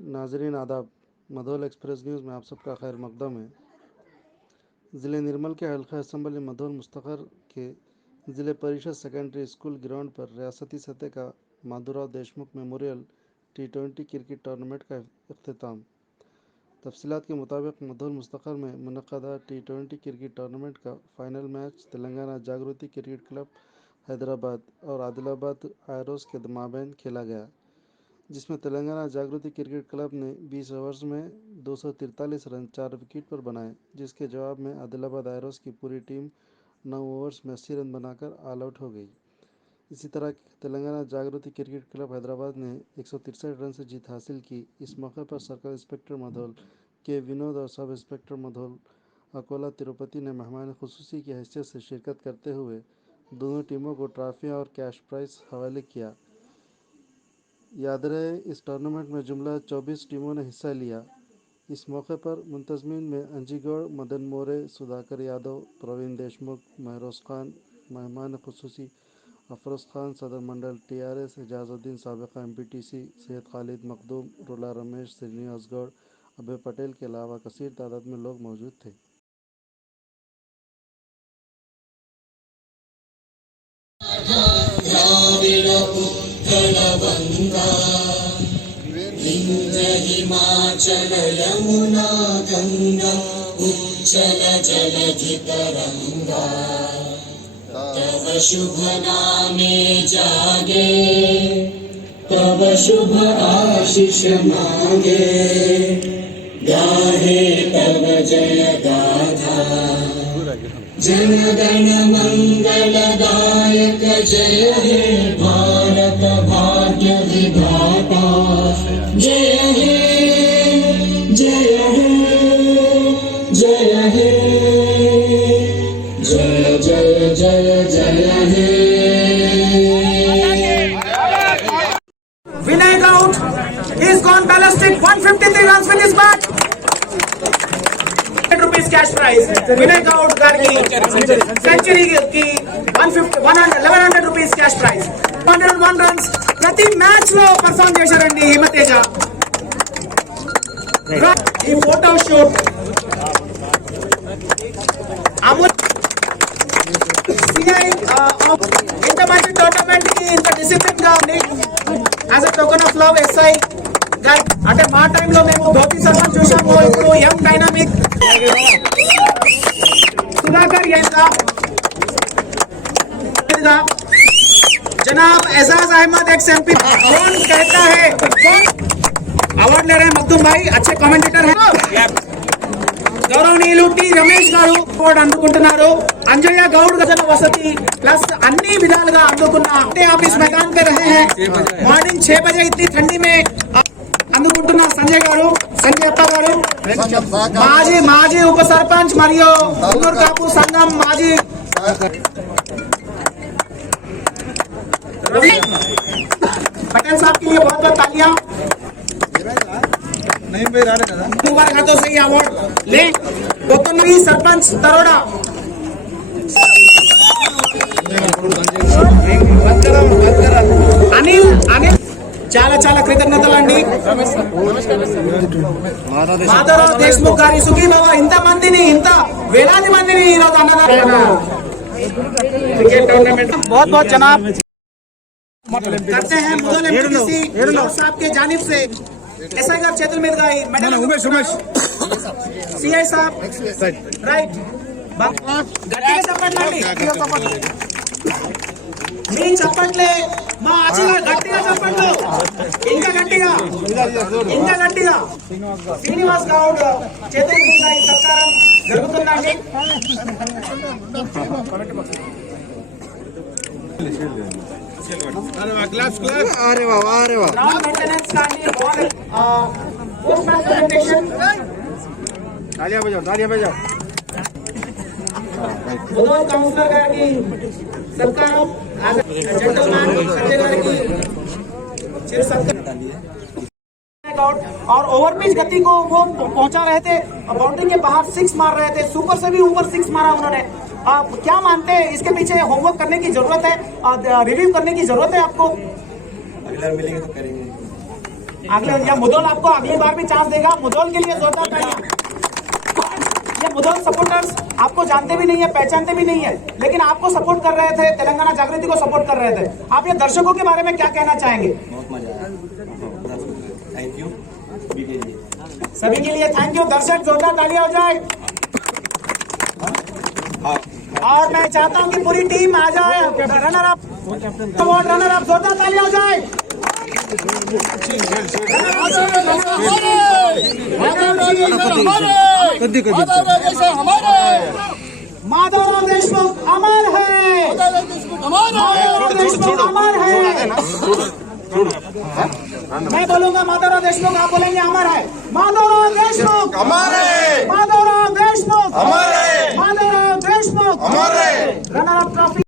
नाजरीन आदाब। Mudhole express news में आप सबका खैर मकदम है। ज़िले निर्मल के हल्का असम्बली मधोल मुस्तक़र के ज़िले परिषद सेकेंडरी स्कूल ग्राउंड पर रियासती सतह का Madhavrao Deshmukh memorial T20 cricket tournament का इख्तिताम। तफसीलात के मुताबिक मधोल मुस्तक़र में मुनक़दा T20 क्रिकेट टूर्नामेंट का फ़ाइनल मैच तेलंगाना जागृति क्रिकेट क्लब हैदराबाद और आदिलाबाद आयरोस के माबैन खेला गया, जिसमें तेलंगाना जागृति क्रिकेट क्लब ने 20 ओवर्स में 243 रन 4 विकेट पर बनाए, जिसके जवाब में आदिलाबाद आयरोस की पूरी टीम 9 ओवर्स में 80 रन बनाकर ऑल आउट हो गई। इसी तरह तेलंगाना जागृति क्रिकेट क्लब हैदराबाद ने 163 रन से जीत हासिल की। इस मौके पर सर्कल इंस्पेक्टर मधोल के विनोद और सब इंस्पेक्टर मधोल अकोला तिरुपति ने मेहमान खुसूसी की हैसियत से शिरकत करते हुए दोनों टीमों को ट्रॉफियाँ और कैश प्राइज हवाले किया। याद रहे, इस टूर्नामेंट में जुमला 24 टीमों ने हिस्सा लिया। इस मौके पर मुंतज़मीन में अंजीगढ़, मदन मोरे, सुधाकर यादव, प्रवीण देशमुख, महरोज़ खान, मेहमान खुसूसी अफरोज़ खान, सदर मंडल TRS एजाज़ुद्दीन, साबिक़ा MPTC सैयद खालिद मखदूम, रुला रमेश, श्रीनिवास गौड़, अभय पटेल के अलावा कसीर तादाद में लोग मौजूद थे। हिमाचल यमुना गंगा उच्चल जलधि तरंगा, तव शुभ नामे जागे, तव शुभ आशीष मांगे, गाहे तव जय गाथा, जनगण मंगलदायक जय हे भारत भाग्य विधाता, जय हे जय हे जय हे जय जय जय जय हे। Vinay out, he's gone ballistic, 153 runs with his bat. ₹100 cash prize Vinay Goud garu century की 1100 రూపీస్ कैश प्राइज 101 రన్స్ ప్రతి మ్యాచ్ లో పర్ఫార్మ్ చేశారండి హిమతేజ। ఈ ఫోటో షూట్ అమూల్ సిఐ ఇంత మంచి టోర్నమెంట్ కి ఇంత డిసిప్లిన్ గా ఉంది as a token of love SI అంటే మా టైంలో మేము ధోతి శర్మ చూసాము, ఇప్పుడు యంగ్ డైనామిక్ सुधाकर जनाब एजाज अहमद एक्स MP। कौन कहता है, कौन अवार्ड ले रहे हैं? मखदूम भाई अच्छे कमेंटेटर हैं। गौरवनीयुलु टी रमेश గారు అవార్డు అందుకుంటున్నారు। अंजय गौड़ गजन वसति प्लस अन्नी विधाలుగా అందుకున్న అంటే ఆఫీస్ मैदान पे रहे हैं। मॉर्निंग 6 बजे इतनी ठंडी में అందుకుంటున్న సంజయ్ గారు, సంజయ్ అప్ప గారు, మాజీ ఉప सरपंच మరియు ఉమ్మూరు కాపు సంఘం మాజీ पटेल साहब के लिए बहुत बहुत तालियां। नहीं भाई राडे కదా तुम्हारे हाथों से ये अवार्ड ले। गोतनवी सरपंच तरोड़ा అనిల్ అనిల్ చాలా చాలా కృతజ్ఞతలండి। మాధవరావు దేశముఖ్ గారి సుఖీభవ ఇంత మందిని, ఇంత వేలాది మందిని ఈ రోజు అన్నదానం क्रिकेट टूर्नामेंट बहुत बहुत जनाब करते हैं। मुदल MPTC साहब के जानिब से SI गार చేతుల మీదుగా ఉమేష్ CI साहब రైట్ గట్టిగా చెప్పండి, మీ చప్పట్లే మా ఆశీర్వాద గట్టిగా చెప్పండి, ఇంకా గట్టిగా ఇంకా గట్టిగా। శ్రీనివాస్ గౌడ్ చేతుల మీదుగా ఈ సత్కారం జరుగుతుందండి। अरे वाह अरे वाह। ग्राउंड मेंटेनेंस కానీ పోస్ట్ మ్యాచ్ ప్రెజెంటేషన్ तालियां बजाओ। मुदल काउंसलर గారికి సత్కారం, జెంటల్मैन సంజయ్ గారికి చిరు సత్కారం। और ओवर पिच गति को वो पहुंचा रहे थे, बाउंड्री के बाहर 6 मार रहे थे, सुपर से भी ऊपर 6 मारा उन्होंने। आप क्या मानते हैं, इसके पीछे होमवर्क करने की जरूरत है, रिव्यू करने की जरूरत है आपको? अगला मिलेंगे तो करेंगे। अगले या मुदोल आपको अगली बार भी चांस देगा। मुदोल के लिए जोरदार तालियां। ये मुदोल सपोर्टर्स आपको जानते भी नहीं है, पहचानते भी नहीं है, लेकिन आपको सपोर्ट कर रहे थे, तेलंगाना जागृति को सपोर्ट कर रहे थे। आप ये दर्शकों के बारे में क्या कहना चाहेंगे? बहुत मजा आया, थैंक यू सभी के लिए थैंक यू। दर्शक जोरदार तालियां हो जाए। और मैं चाहता हूं कि पूरी टीम आ जाए। Runner up award, runner up, जोरदार तालियां हो जाए। माधवराव देशमुख अमर है, माधवराव देशमुख अमर है। मैं बोलूंगा माधवराव देशमुख, आप बोलेंगे अमर है। माधवराव देशमुख अमर है, माधवराव देशमुख अमर है, माधवराव देशमुख अमर है। Runner up trophy.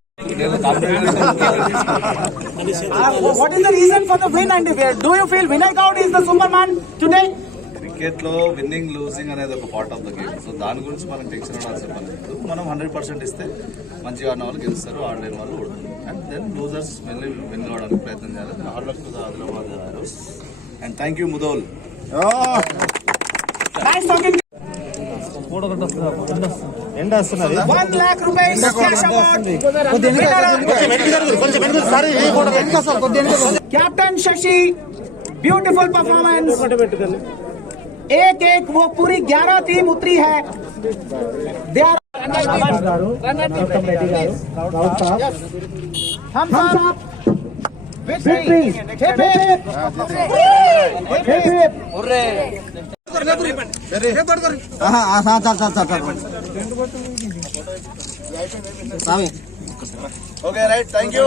What is the reason for the win and do you feel Vinay Gowd is the Superman today? Cricket లో విన్నింగ్ లూజింగ్ అనేది ఒక part of the game. So దాని గురించి మనం టెన్షన్ అవ్వాల్సిన పని లేదు. మనం 100% ఇస్తే మంచిగా ఆడిన వాళ్ళు గెలుస్తారు, ఆడలేని వాళ్ళు ఓడతారు. అండ్ దెన్ లూజర్స్ మళ్ళీ విన్ కావడానికి ప్రయత్నం చేయాలి. Hard work to the Adilabad heroes. And thank you Mudhol. Nice talking. 1 lakh rupees cash award. Captain Shashi, beautiful performance. एक एक वो पूरी 11 टीम उतरी है। They are हम सब victory. Hip hip. Hip hip. Okay right, thank you.